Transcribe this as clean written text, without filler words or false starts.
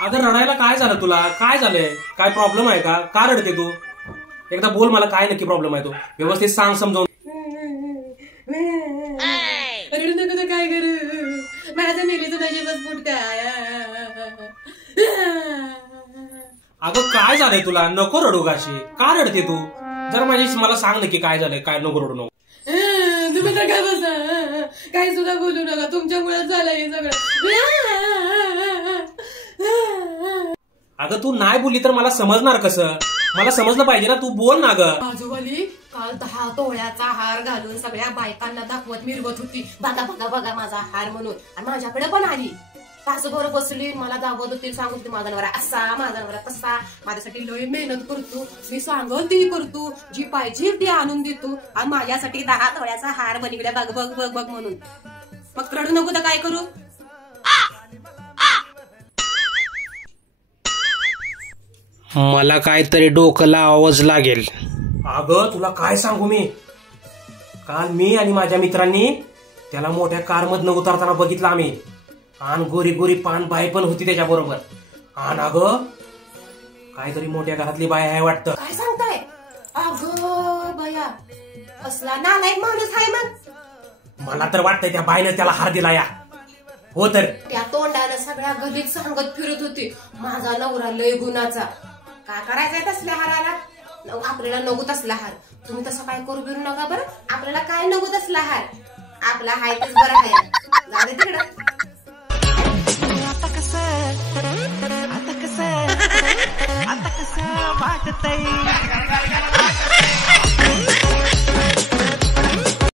अगं रडायला काय झालं तुला? काय झालंय? काय प्रॉब्लेम आहे का रडते तू? एकदा बोल मला, काय नक्की प्रॉब्लेम आहे तो? व्यवस्थित सांग समजावून. रडू नको तर काय करू, माझं मेलीचं नशीबच फुटकाय. अगं काय झालंय तुला? नको रडू गाशी. का रडते तू? जरा मला सांग नक्की काय झालंय, काय नको रडू नको. तुम्ही तर काय बसा, काही सुद्धा बोलू नका, तुमच्यामुळे झालंय हे सगळं. अगं तू नाही बोलली तर मला समजणार कसं? मला समजलं पाहिजे ना, तू बोल ना ग. बाजूवाली काल 10 तोळ्याचा हार घालून सगळ्या बायकांना दाखवत मिरवत होती, बघा बघा बघा माझा हार म्हणून. आणि माझ्याकडे पण आली, तासभर बसली, मला दाखवत होती, सांगत होती माझा नवरा असा, माझा नवरा तसा, माझ्यासाठी लय मेहनत करतो, मी सांगल ती करतो, जी पाहिजे ती आणून देतो, आणि माझ्यासाठी 10 तोळ्याचा हार बनविला, बघ बघ बघ बघ म्हणून. मग रडू नको तर काय करू? मला काहीतरी डोकं लावावंच लागेल. अगं तुला काय सांगू मी, काल मी आणि माझ्या मित्रांनी त्याला मोठ्या कारमधनं उतरताना बघितलं आम्ही, आणि गोरी गोरी पान बाई पण होती त्याच्या बरोबर. आणि अगं काहीतरी मोठ्या घरातली बाय आहे वाटतं. काय सांगताय? अगं बया, असला नालायक माणूस आहे. मग मला तर वाटतंय त्या बाईनं त्याला हार दिला या. हो तर त्या तोंडानं सगळ्या गलीत सांगत फिरत होती, माझा नवरा लय गुणाचा. काय करायचंय तसल्या हाराला? आपल्याला नको तसला हार. तुम्ही तसं काय करू बिरू नका बरं. आपल्याला काय नको तसला हार, आपला हाय तेच बरं आहे. जाऊ दे तिकडं. आता कसं वाटतंय